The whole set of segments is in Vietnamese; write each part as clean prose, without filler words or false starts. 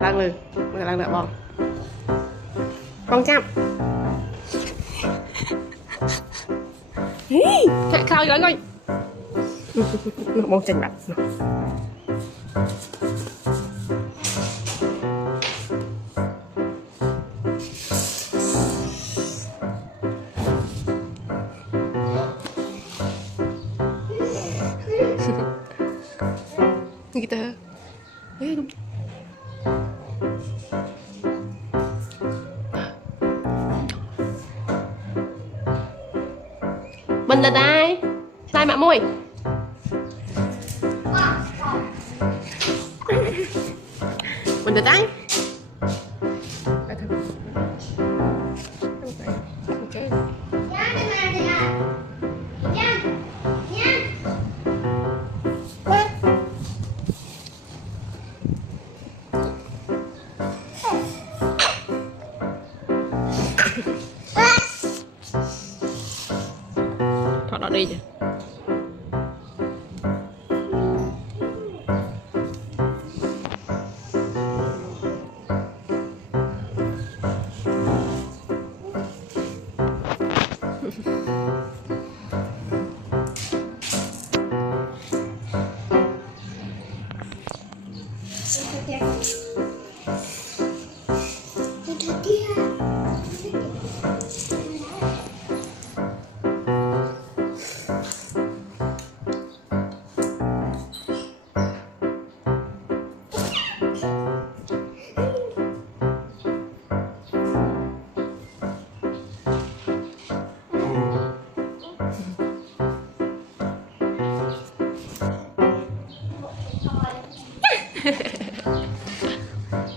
Lần nữa, một lần nữa bong. Bong chăm. Chạy khao rồi coi. Bong chanh bạch. Gitu. Đúng. Mình là ai? Sai mạ môi. Mình là ai? Thọ đó đi chứ.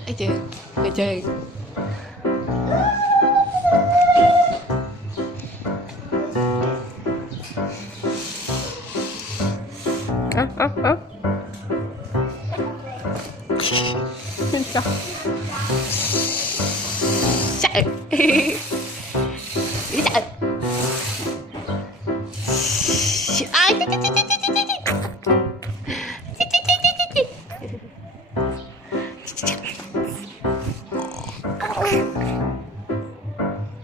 Ấy chứ, người chơi. Chạy. Đi chạy. Ai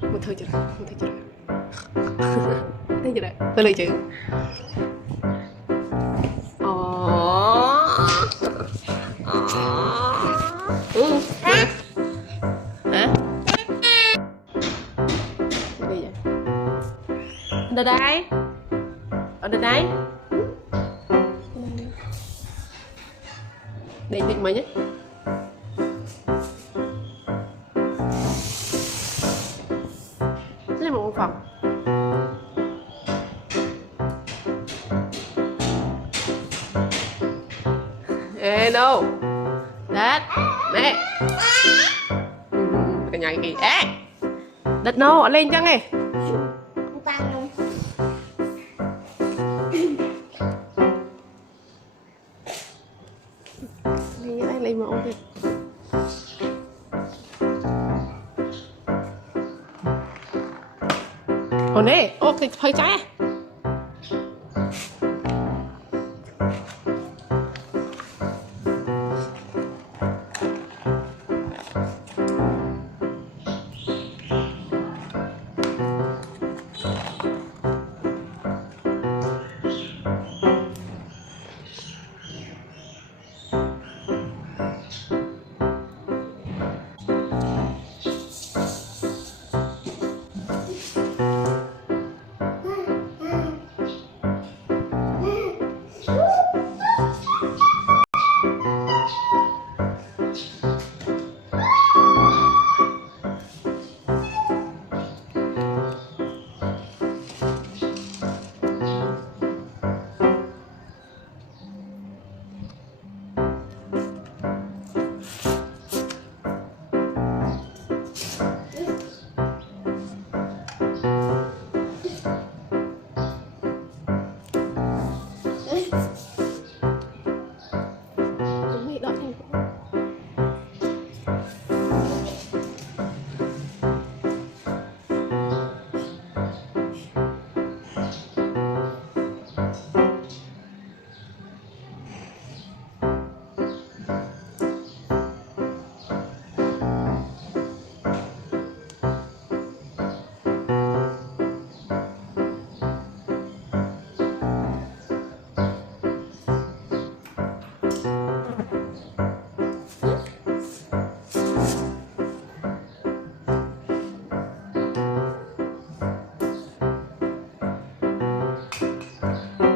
một thôi chưa một thôi chưa thấy chưa đấy tôi lời chữ hả đi vậy ở đây ở đây để định mà nhé đây là một phòng ê no Dad mẹ cái nhảy kì ê Dad no ở lên chăng này lấy mẫu kìa ồ nè ô thì hơi trái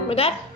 Mày đắt